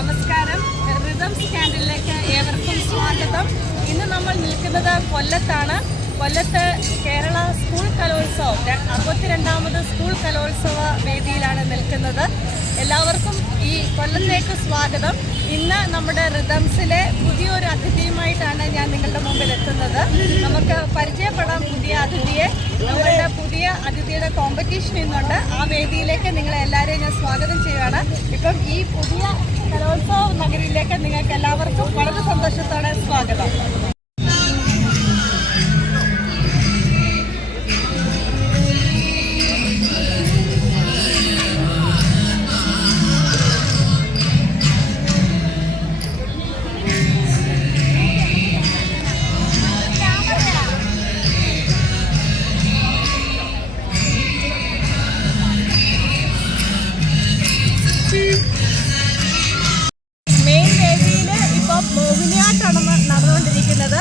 നമസ്കാരം. റിതംസ് ക്യാൻഡിലേക്ക് ഏവർക്കും സ്വാഗതം. ഇന്ന് നമ്മൾ നിൽക്കുന്നത് കൊല്ലത്താണ്. കൊല്ലത്ത് കേരള സ്കൂൾ കലോത്സവം 62ാമത് സ്കൂൾ കലോത്സവ വേദിയിലാണ് നിൽക്കുന്നത്. എല്ലാവർക്കും ഈ കൊല്ലത്തേക്ക് സ്വാഗതം. ഇന്ന് നമ്മുടെ റിതംസിലെ പുതിയൊരു അതിഥിയുമായിട്ടാണ് ഞാൻ നിങ്ങളുടെ മുമ്പിൽ എത്തുന്നത്. നമുക്ക് പരിചയപ്പെടാം പുതിയ അതിഥിയെ. നമ്മളുടെ പുതിയ അതിഥിയുടെ കോമ്പറ്റീഷൻ ഇന്നുണ്ട്. ആ വേദിയിലേക്ക് നിങ്ങളെ എല്ലാവരെയും ഞാൻ സ്വാഗതം ചെയ്യുകയാണ്. ഇപ്പം ഈ പുതിയ കലോത്സവ നഗരിയിലേക്ക് നിങ്ങൾക്ക് എല്ലാവർക്കും വളരെ സന്തോഷത്തോടെ സ്വാഗതം. മെയിൻ വേദിയിൽ ഇപ്പോൾ മോഹിനിയാട്ടം നടന്നുകൊണ്ടിരിക്കുകയാണ്.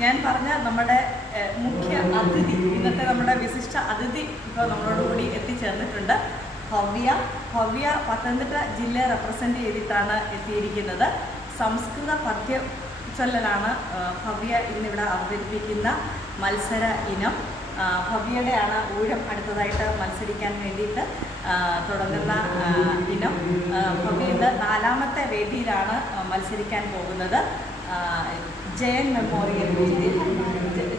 ഞാൻ പറഞ്ഞ നമ്മുടെ മുഖ്യ അതിഥി, ഇന്നത്തെ നമ്മുടെ വിശിഷ്ട അതിഥി ഇപ്പോൾ നമ്മളോടുകൂടി എത്തിച്ചേർന്നിട്ടുണ്ട്. ഭവ്യ പത്തനംതിട്ട ജില്ലയെ റെപ്രസെൻ്റ് ചെയ്തിട്ടാണ് എത്തിയിരിക്കുന്നത്. സംസ്കൃത പദ്യചൊല്ലലാണ് ഭവ്യ ഇന്നിവിടെ അവതരിപ്പിക്കുന്ന മത്സര ഇനം. ഭവ്യയുടെയാണ് ഊഴം അടുത്തതായിട്ട് മത്സരിക്കാൻ വേണ്ടിയിട്ട് തുടങ്ങുന്ന ഇനം. ഭവ്യ ഇന്ന് 4ാമത്തെ വേദിയിലാണ് മത്സരിക്കാൻ പോകുന്നത്. ജയൻ മെമ്മോറിയൽ വേദി,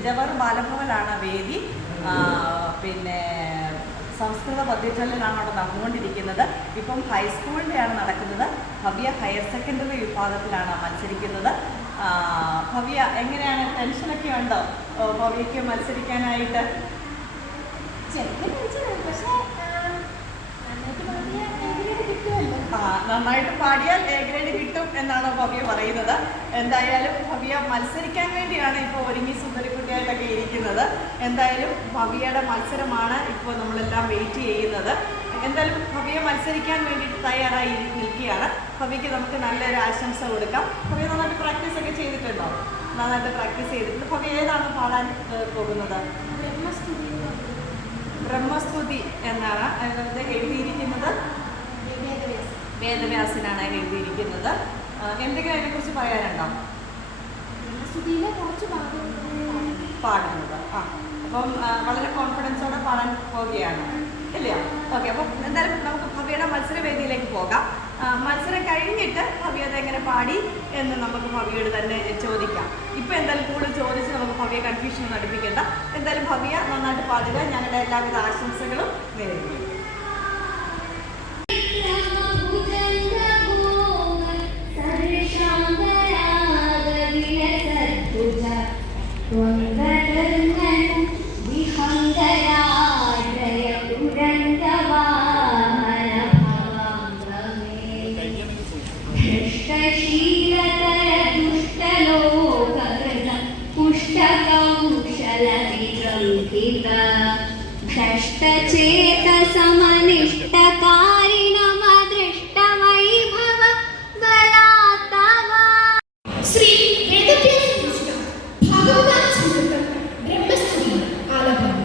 ജവഹർ ബാലഭവനാണ് വേദി. പിന്നെ സംസ്കൃത പദ്യചൊല്ലലാണ് അവിടെ നടന്നുകൊണ്ടിരിക്കുന്നത്. ഇപ്പം ഹൈസ്കൂളിൻ്റെയാണ് നടക്കുന്നത്. ഭവ്യ ഹയർ സെക്കൻഡറി വിഭാഗത്തിലാണ് മത്സരിക്കുന്നത്. ഭവ്യ എങ്ങനെയാണ്, ടെൻഷനൊക്കെ ഉണ്ടോ ഭവ്യയ്ക്ക് മത്സരിക്കാനായിട്ട്? നന്നായിട്ട് പാടിയാൽ എ ഗ്രേഡ് കിട്ടും എന്നാണ് ഭവ്യ പറയുന്നത്. എന്തായാലും ഭവ്യ മത്സരിക്കാൻ വേണ്ടിയാണ് ഇപ്പോൾ ഒരുങ്ങി സുന്ദരിക്കുട്ടിയായിട്ടൊക്കെ ഇരിക്കുന്നത്. എന്തായാലും ഭവ്യയുടെ മത്സരമാണ് ഇപ്പോൾ നമ്മളെല്ലാം വെയിറ്റ് ചെയ്യുന്നത്. എന്തായാലും ഭവ്യ മത്സരിക്കാൻ വേണ്ടിയിട്ട് തയ്യാറായി നിൽക്കുകയാണ്. ഭവ്യയ്ക്ക് നമുക്ക് നല്ലൊരു ആശംസ കൊടുക്കാം. ഭവ്യ നന്നായിട്ട് പ്രാക്ടീസ് ഒക്കെ ചെയ്തിട്ടുണ്ടോ? നന്നായിട്ട് പ്രാക്ടീസ് ചെയ്തിട്ടുണ്ട്. ഭവ്യ ഏതാണ് പാടാൻ പോകുന്നത്? ബ്രഹ്മസ്തുതി എന്നാണ് അത് എഴുതിയിരിക്കുന്നത്. വേദവ്യാസനാണ് എഴുതിയിരിക്കുന്നത്. എന്തെങ്കിലും അതിനെക്കുറിച്ച് പറയാനുണ്ടോ? പാടുന്നത്. അപ്പം വളരെ കോൺഫിഡൻസോടെ പാടാൻ പോവുകയാണ് ഇല്ലയോ? ഓക്കെ, അപ്പം എന്തായാലും നമുക്ക് ഭവ്യയുടെ മത്സരവേദിയിലേക്ക് പോകാം. മത്സരം കഴിഞ്ഞിട്ട് ഭവ്യ അതെങ്ങനെ പാടി എന്ന് നമുക്ക് ഭവ്യയോട് തന്നെ ചോദിക്കാം. ഇപ്പം എന്തായാലും കൂടുതൽ ചോദിച്ച് നമുക്ക് ഭവ്യ കൺഫ്യൂഷൻ ഒന്നും അടുപ്പിക്കേണ്ട. എന്തായാലും ഭവ്യ നന്നായിട്ട് പാടുക. ഞങ്ങളുടെ എല്ലാവിധ ആശംസകളും നേരുന്നു. ദൃഷ്ടചേതസമനിഷ്ടകാരിണമദൃഷ്ടവൈഭവ ബലാത്തവ ശ്രീ വേദവ്യാസ ഭാഗവത സംസ്കൃതം ബ്രഹ്മസ്തുതി ആലപനം.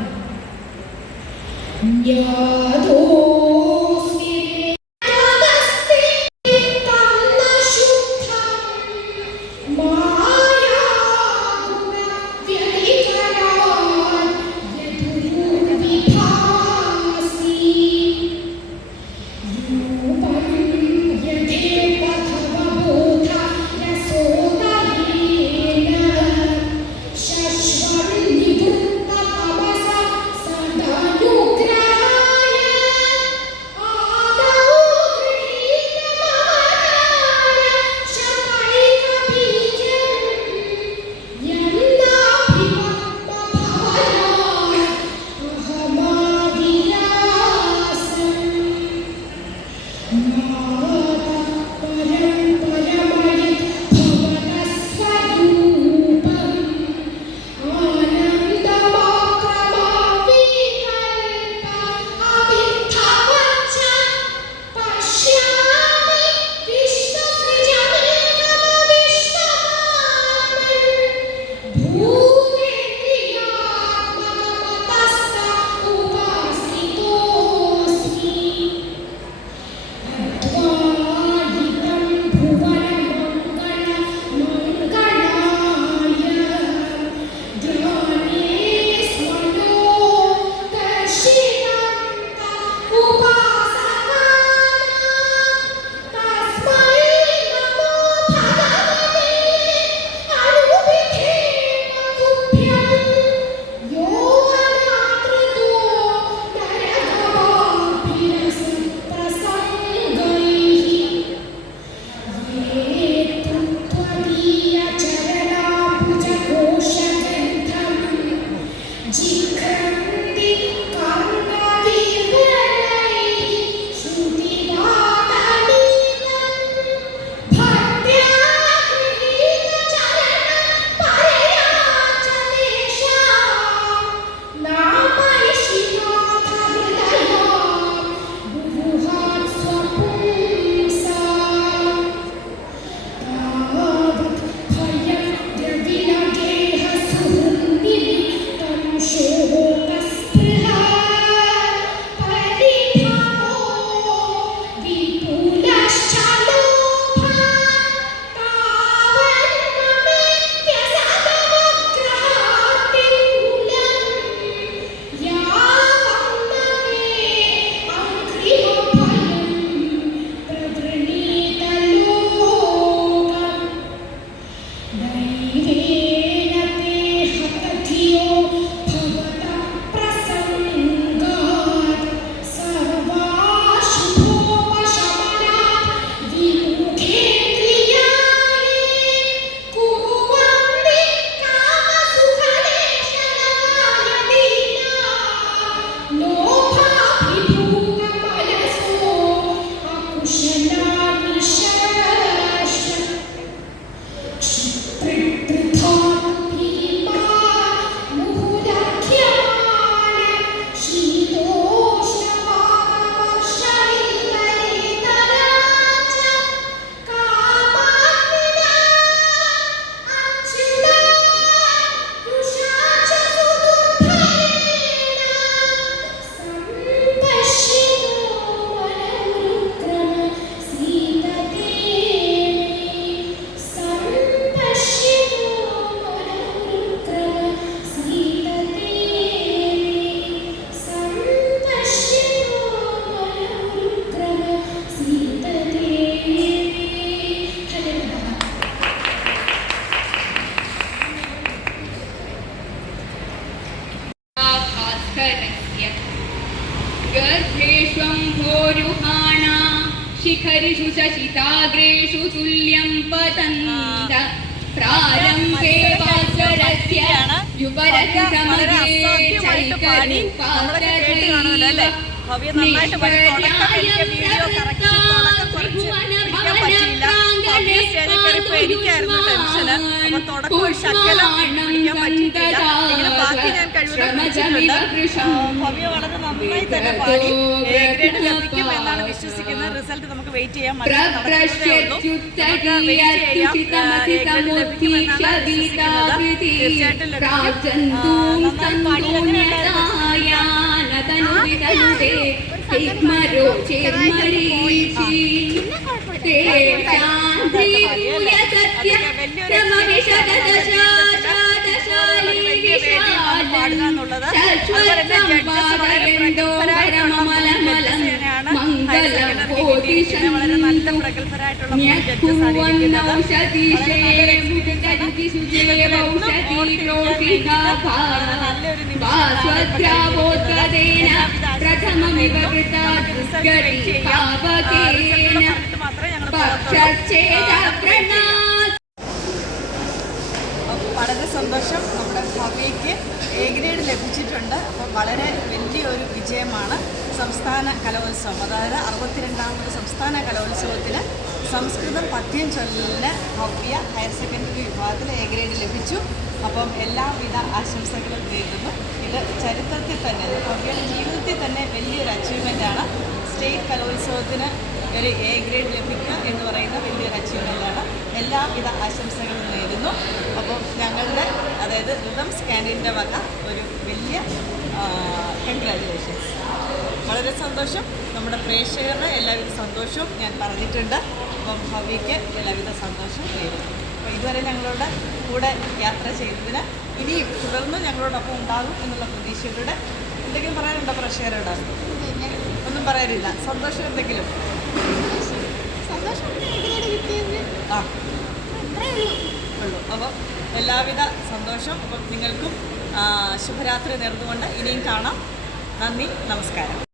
प्रखरस्य गर्भेष्वं भोरुहाणा शिखरिषु शशिताग्रेषु तुल्यं पतन्त प्रारम्भे वासरस्य युवरति समये चैकरूपातदैव ഭവ്യ നന്നായിട്ട് പാടി. തുടക്കം എനിക്ക് വീഡിയോ കറക്റ്റ് തുടക്കം കുറച്ച് പിടിക്കാൻ പറ്റിയില്ല. ഭവ്യ സ്റ്റേജിൽ കയറിയപ്പോൾ എനിക്കായിരുന്നു ടെൻഷന്. അപ്പൊ തുടക്കം ഒരു ശകലം പിടിക്കാൻ പറ്റിയിട്ടില്ല. എങ്കിലും ബാക്കി ഞാൻ കഴിവുകൾ പിടിച്ചിട്ടുണ്ട്. ഭവ്യ വളരെ നന്നായി തന്നെ പാടി. എ ഗ്രേഡ് ലഭിക്കും എന്നാണ് വിശ്വസിക്കുന്നത്. റിസൾട്ട് നമുക്ക് വെയിറ്റ് ചെയ്യാൻ തീർച്ചയായിട്ടും പാടുക എന്നുള്ളത് വളരെ നല്ല പ്രഗത്ഭരായിട്ടുള്ള വളരെ സന്തോഷം. നമ്മുടെ ഭവ്യയ്ക്ക് എ ഗ്രേഡ് ലഭിച്ചിട്ടുണ്ട്. അപ്പം വളരെ വലിയൊരു വിജയമാണ്. സംസ്ഥാന കലോത്സവം, അതായത് 62ാമത് സംസ്ഥാന കലോത്സവത്തിൽ സംസ്കൃതം പദ്യം ചൊല്ലലിന് ഭവ്യ ഹയർ സെക്കൻഡറി വിഭാഗത്തിൽ എ ഗ്രേഡ് ലഭിച്ചു. അപ്പം എല്ലാവിധ ആശംസകളും നേരുന്നു. ഇത് ചരിത്രത്തിൽ തന്നെ, ഭവ്യയുടെ ജീവിതത്തിൽ തന്നെ വലിയൊരു അച്ചീവ്മെൻ്റാണ്. സ്റ്റേറ്റ് കലോത്സവത്തിന് ഒരു എ ഗ്രേഡ് ലഭിക്കുക എന്ന് പറയുന്ന വലിയൊരു അച്ചീവ്മെൻ്റാണ്. എല്ലാവിധ ആശംസകളും നേരുന്നു. അപ്പം ഞങ്ങളുടെ, അതായത് റിതംസ് ക്യാൻറ്റീൻ്റെ വക ഒരു വലിയ കൺഗ്രാജുലേഷൻസ്. വളരെ സന്തോഷം. നമ്മുടെ പ്രേക്ഷകരുടെ എല്ലാവിധ സന്തോഷവും ഞാൻ പറഞ്ഞിട്ടുണ്ട്. അപ്പം ഭവ്യയ്ക്ക് എല്ലാവിധ സന്തോഷം നേരുന്നു. അപ്പോൾ ഇതുവരെ ഞങ്ങളുടെ കൂടെ യാത്ര ചെയ്തതിന് ഇനിയും തുടർന്ന് ഞങ്ങളോടൊപ്പം ഉണ്ടാകും എന്നുള്ള പ്രതീക്ഷയോടെ എന്തെങ്കിലും പറയാനുണ്ടോ പ്രേക്ഷകരോട്? ഒന്നും പറയാനില്ല. സന്തോഷം എന്തെങ്കിലും? ഉള്ളൂ. അപ്പം എല്ലാവിധ സന്തോഷം. അപ്പം നിങ്ങൾക്കും ശുഭരാത്രി നേർന്നുകൊണ്ട് ഇനിയും കാണാം. നന്ദി, നമസ്കാരം.